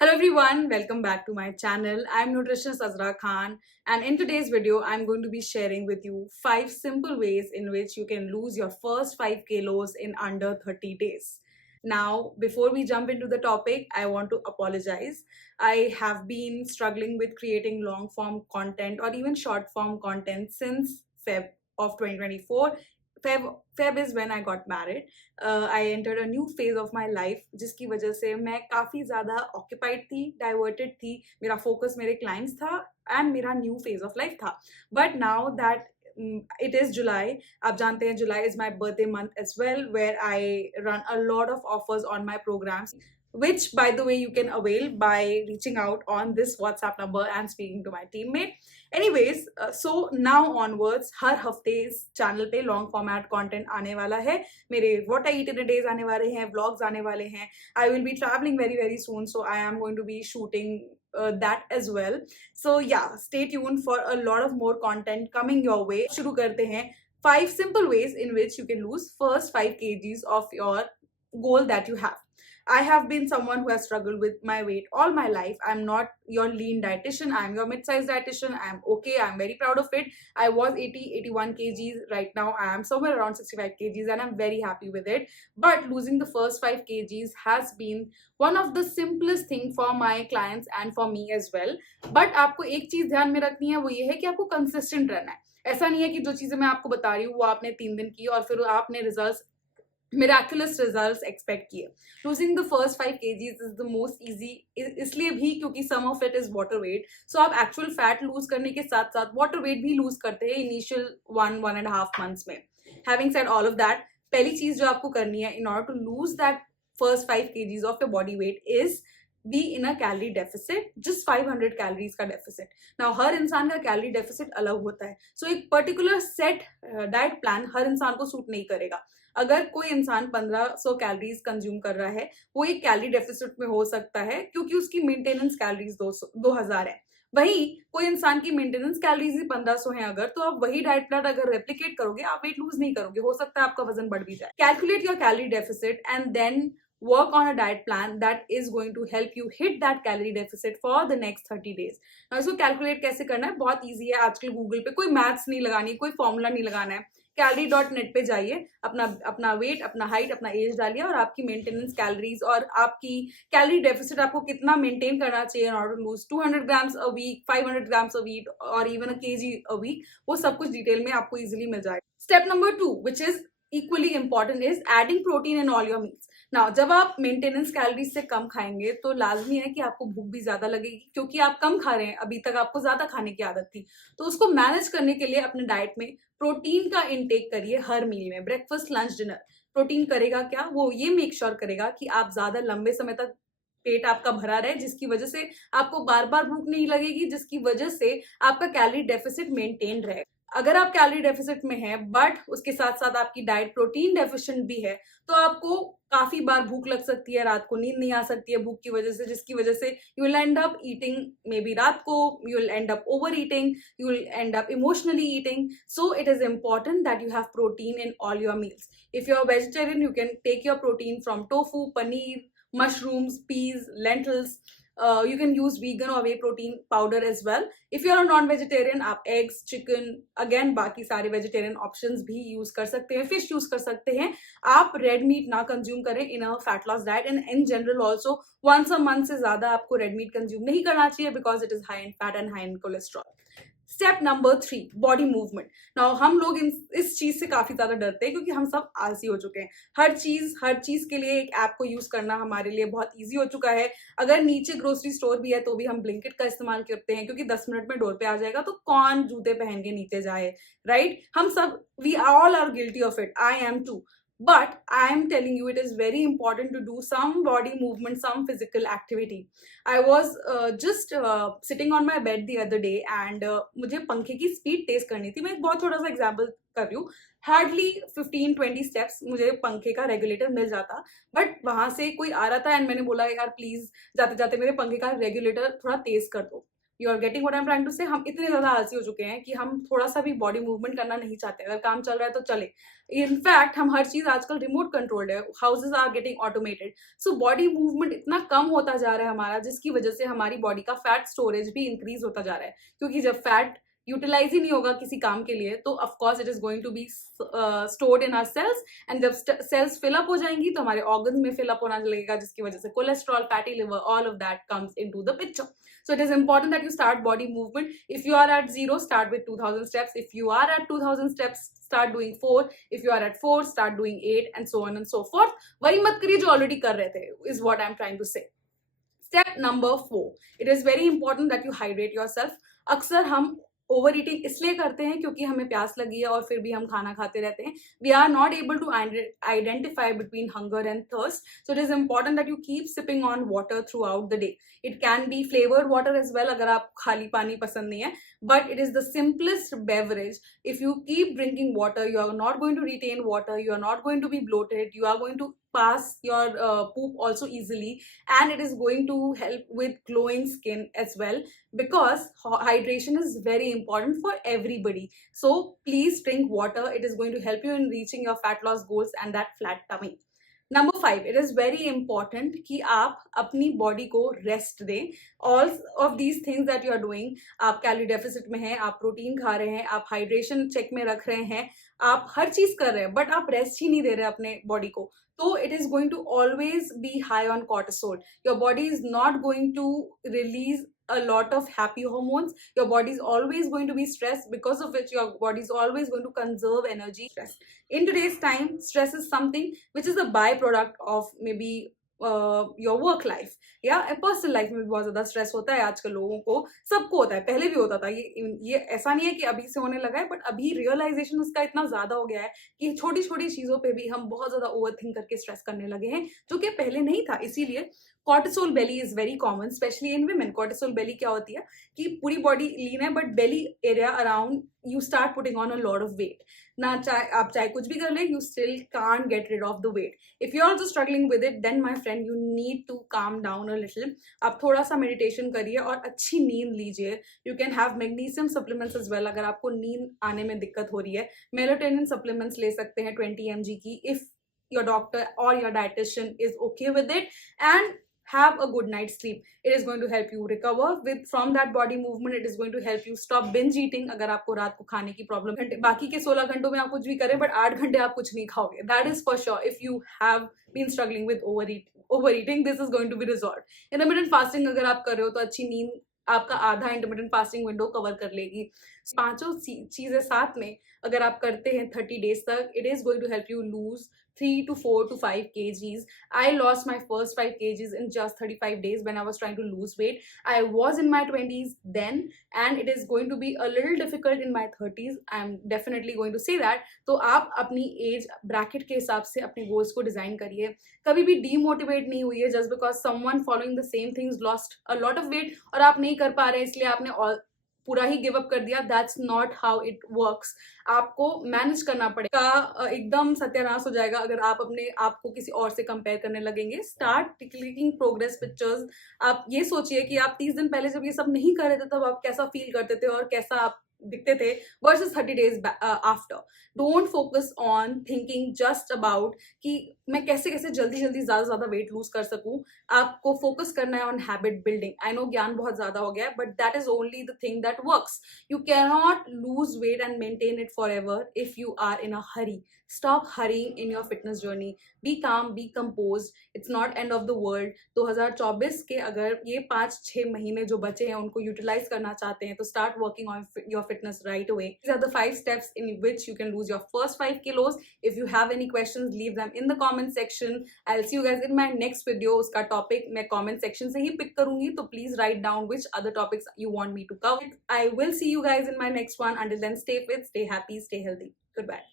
Hello everyone, welcome back to my channel. I'm nutritionist Azra Khan, and in today's video I'm going to be sharing with you 5 simple ways in which you can lose your first 5 kilos in under 30 days. Now, before we jump into the topic, I want to apologize. I have been struggling with creating long form content or even short form content since Feb of 2024. Feb is when I got married. I entered a new phase of my life जिसकी वजह से मैं काफ़ी ज़्यादा occupied थी, diverted थी, मेरा focus मेरे क्लाइंट्स था एंड मेरा न्यू फेज ऑफ लाइफ था. But now that it is July. आप जानते हैं July is my birthday month as well, where I run a lot of offers on my programs, which by the way you can avail by reaching out on this WhatsApp number and speaking to my teammate. Anyways, so now onwards हर हफ्ते इस channel पे long format content आने वाला है. मेरे what I eat in a days आने वाले हैं, व्लॉग्स आने वाले हैं. I will be travelling very very soon, so I am going to be shooting that as well. So yeah, stay tuned for a lot of more content coming your way. शुरू करते हैं 5 simple ways in which you can lose first 5 kgs of your goal that you have. I have been someone who has struggled with my weight all my life. I'm not your lean dietitian. I'm your mid-sized dietitian. I'm okay. I'm very proud of it. I was 81 kgs. Right now, I am somewhere around 65 kgs and I'm very happy with it. But losing the first 5 kgs has been one of the simplest thing for my clients and for me as well. But आपको एक चीज ध्यान में रखनी है, वो ये है कि आपको कंसिस्टेंट रहना है. ऐसा नहीं है कि जो चीजें मैं आपको बता रही हूँ वो आपने 3 दिन की और फिर आपने रिजल्ट्स miraculous results expect किए. Losing the first 5 kgs is the most easy इसलिए भी क्योंकि some of it is water weight. So आप actual fat lose करने के साथ साथ water weight भी lose करते हैं initial 1.5 months में. Having said all of that, पहली चीज जो आपको करनी है in order to lose that first 5 kgs of your body weight is be in a calorie deficit, just 500 calories का deficit. Now हर इंसान का calorie deficit अलग होता है. So एक particular set diet plan हर इंसान को सूट नहीं करेगा. अगर कोई इंसान 1500 कैलोरीज कंज्यूम कर रहा है, वो एक कैलोरी डेफिसिट में हो सकता है क्योंकि उसकी मेंटेनेंस कैलोरीज 2000 है. वही कोई इंसान की मेंटेनेंस कैलोरीज ही 1500 है अगर, तो आप वही डाइट प्लान अगर रेप्लिकेट करोगे आप वेट लूज नहीं करोगे, हो सकता है आपका वजन बढ़ भी जाए. Calculate your calorie deficit and then work on a diet plan that is going to help you hit that calorie deficit for the next 30 days. Now इसको कैलकुलेट कैसे करना है, बहुत ईजी है. आजकल गूगल पे कोई मैथ्स नहीं लगानी, कोई फॉर्मूला नहीं लगाना है. calorie.net पे जाइए, अपना वेट, अपना हाइट, अपना एज डालिए और आपकी मेंटेनेंस कैलोरीज और आपकी कैलोरी डेफिसिट आपको कितना मेंटेन करना चाहिए in order to lose 200 grams a week, 500 grams a week और even a kg a week, वो सब कुछ डिटेल में आपको इजिली मिल जाएगा. Step number 2 which is equally important is adding protein in all your meals. Now जब आप maintenance calories से कम खाएंगे तो लाजमी है कि आपको भूख भी ज्यादा लगेगी क्योंकि आप कम खा रहे हैं. अभी तक आपको ज्यादा खाने की आदत थी, तो उसको मैनेज करने के लिए अपने डाइट में प्रोटीन का इनटेक करिए. हर मील में ब्रेकफास्ट, लंच, डिनर. प्रोटीन करेगा क्या, वो ये मेक श्योर करेगा कि आप ज्यादा लंबे समय तक पेट आपका भरा रहे, जिसकी वजह से आपको बार बार भूख नहीं लगेगी, जिसकी वजह से आपका कैलोरी डेफिसिट मेंटेन रहे. अगर आप कैलोरी डेफिसिट में हैं बट उसके साथ साथ आपकी डाइट प्रोटीन डेफिशिएंट भी है, तो आपको काफी बार भूख लग सकती है, रात को नींद नहीं आ सकती है भूख की वजह से, जिसकी वजह से you will and up eating may be रात को, you will and up over eating, you will and up emotionally eating. So it is important that you have protein in all your meals. If you're a vegetarian, you can take your protein from tofu, paneer, mushrooms, peas, lentils. You can use vegan or whey protein powder as well. If you're a non-vegetarian, आप eggs, chicken, again बाकी सारे vegetarian options भी use कर सकते हैं, fish use कर सकते हैं. आप red meat ना consume करें in a fat loss diet, and in general also once a month से ज़्यादा आपको red meat consume नहीं करना चाहिए because it is high in fat and high in cholesterol. Step number 3, body movement. Now हम लोग इस चीज से काफी ज्यादा डरते हैं क्योंकि हम सब आलसी हो चुके हैं. हर चीज के लिए एक ऐप को यूज करना हमारे लिए बहुत इजी हो चुका है. अगर नीचे ग्रोसरी स्टोर भी है तो भी हम ब्लिंकिट का इस्तेमाल करते हैं क्योंकि 10 मिनट में डोर पे आ जाएगा, तो कौन जूते पहन के नीचे जाए, राइट? हम सब, we all are guilty of it. I am too. But I am telling you, it is very important to do some body movement, some physical activity. I was just sitting on my bed the other day and मुझे पंखे की speed test करनी थी. मैं एक बहुत थोड़ा सा एग्जाम्पल कर रही हूँ. हार्डली 15-20 स्टेप्स मुझे पंखे का रेगुलेटर मिल जाता, बट वहां से कोई आ रहा था एंड मैंने बोला यार प्लीज जाते जाते मेरे पंखे का रेगुलेटर थोड़ा तेज कर दो. You are getting what I am trying to say. हम इतने ज्यादा आलसी हो चुके हैं कि हम थोड़ा सा भी बॉडी मूवमेंट करना नहीं चाहते, अगर काम चल रहा है तो चले। इनफैक्ट हम हर चीज आजकल रिमोट कंट्रोल्ड है, houses are getting automated, so body movement इतना कम होता जा रहा है हमारा, जिसकी वजह से हमारी बॉडी का फैट स्टोरेज भी इंक्रीज होता जा रहा है। क्योंकि जब फैट यूटिलाइज ही नहीं होगा किसी काम के लिए तो of course it is going to be stored in our cells, and जब सेल्स फिलअप हो जाएंगी तो हमारे ऑर्गन्स में फिलअप होना लगेगा, जिसकी वजह से cholesterol, fatty liver, all of that comes into the picture. So it is important that you start body movement. If you are at 0, start with 2000 steps. If you are at 2000 steps, start doing 4. If you are at 4, start doing 8, and so on and so forth. वही मत करिए जो already कर रहे थे, is what I am trying to say. Step number 4. It is very important that you hydrate yourself. अक्सर हम over eating इसलिए करते हैं क्योंकि हमें प्यास लगी है और फिर भी हम खाना खाते रहते हैं. We are not able to identify between hunger and thirst, so it is important that you keep sipping on water throughout the day. It can be flavoured water as well अगर आप खाली पानी पसंद नहीं है, but it is the simplest beverage. If you keep drinking water, you are not going to retain water, you are not going to be bloated, you are going to pass your poop also easily, and it is going to help with glowing skin as well, because hydration is very important for everybody. So please drink water. It is going to help you in reaching your fat loss goals and that flat tummy. Number 5, it is very important कि आप अपनी body को rest दें. All of these things that you are doing, आप calorie deficit में हैं, आप protein खा रहे हैं, आप हाइड्रेशन चेक में रख रहे हैं, आप हर चीज कर रहे हैं, बट आप रेस्ट ही नहीं दे रहे अपने बॉडी को, तो it is going to always be high on cortisol. Your body is not going to release a lot of happy hormones. Your body is always going to be stressed, because of which your body is always going to conserve energy. Stress in today's time, stress is something which is a byproduct of maybe your work life या personal life में भी बहुत ज्यादा stress होता है आजकल लोगों को, सबको होता है, पहले भी होता था. ये ऐसा नहीं है कि अभी से होने लगा है, बट अभी रियलाइजेशन उसका इतना ज्यादा हो गया है कि छोटी छोटी चीजों पे भी हम बहुत ज्यादा ओवर थिंक करके स्ट्रेस करने लगे हैं, जो कि पहले नहीं था. इसीलिए cortisol belly is very common, specially in women. Cortisol belly क्या होती है कि पूरी बॉडी लीन है, but belly area around you start putting on a lot of weight. ना चाहे कुछ भी कर ले, you still can't get rid of the weight. If you are also struggling with it, then my friend you need to calm down a little. आप थोड़ा सा meditation करिए और अच्छी नींद लीजिए. You can have magnesium supplements as well अगर आपको नींद आने में दिक्कत हो रही है. मेलाटोनिन सप्लीमेंट्स ले सकते हैं 20 mg की, if your doctor or your dietitian is okay with it, and have a good night's sleep. It is going to help you recover from that body movement. It is going to help you stop binge eating. अगर आपको रात को खाने की problem है, बाकी के 16 घंटों में आप कुछ भी करें, बट 8 घंटे आप कुछ नहीं खाओगे. That is for sure. If you have been struggling with overeating, this is going to be resolved. Intermittent fasting अगर आप कर रहे हो तो अच्छी नींद आपका आधा इंटरमिटेंट फास्टिंग विंडो कवर कर लेगी. पांचों चीजें साथ में अगर आप करते हैं 30 days तक, it is going to help you lose 3 to 4 to 5 kgs. I lost my first 5 kgs in just 35 days when I was trying to lose weight. I was in my 20s then, and it is going to be a little difficult in my 30s. I'm definitely going to say that. तो आप अपनी age bracket के हिसाब से अपने goals को design करिए. कभी भी डीमोटिवेट नहीं हुई है just because someone following the same things lost a lot of weight और आप नहीं कर पा रहे इसलिए आपने पूरा ही गिव अप कर दिया. That's not how it works. आपको मैनेज करना पड़ेगा. एकदम सत्यानाश हो जाएगा अगर आप अपने आप को किसी और से कंपेयर करने लगेंगे. Start clicking progress pictures. आप ये सोचिए कि आप 30 दिन पहले जब ये सब नहीं कर रहे थे तब आप कैसा फील करते थे और कैसा आप दिखते थे versus 30 days after. Don't focus on thinking just about कि मैं कैसे कैसे जल्दी जल्दी ज्यादा वेट लूज कर सकूं. आपको फोकस करना है on habit building. I know ज्ञान बहुत ज्यादा हो गया है, but that is only the thing that works. You can not lose weight and maintain it forever if you are in a hurry. Stop hurrying in your fitness journey. Be calm, be composed. It's not end of the world. 2024 के अगर ये 5-6 महीने जो बचे हैं उनको utilise करना चाहते हैं तो start working on your fitness right away. These are the 5 steps in which you can lose your first 5 kilos. If you have any questions, leave them in the comment section. I'll see you guys in my next video. उसका topic मैं comment section से ही pick करूंगी, तो please write down which other topics you want me to cover. I will see you guys in my next one. Until then, stay fit, stay happy, stay healthy. Goodbye.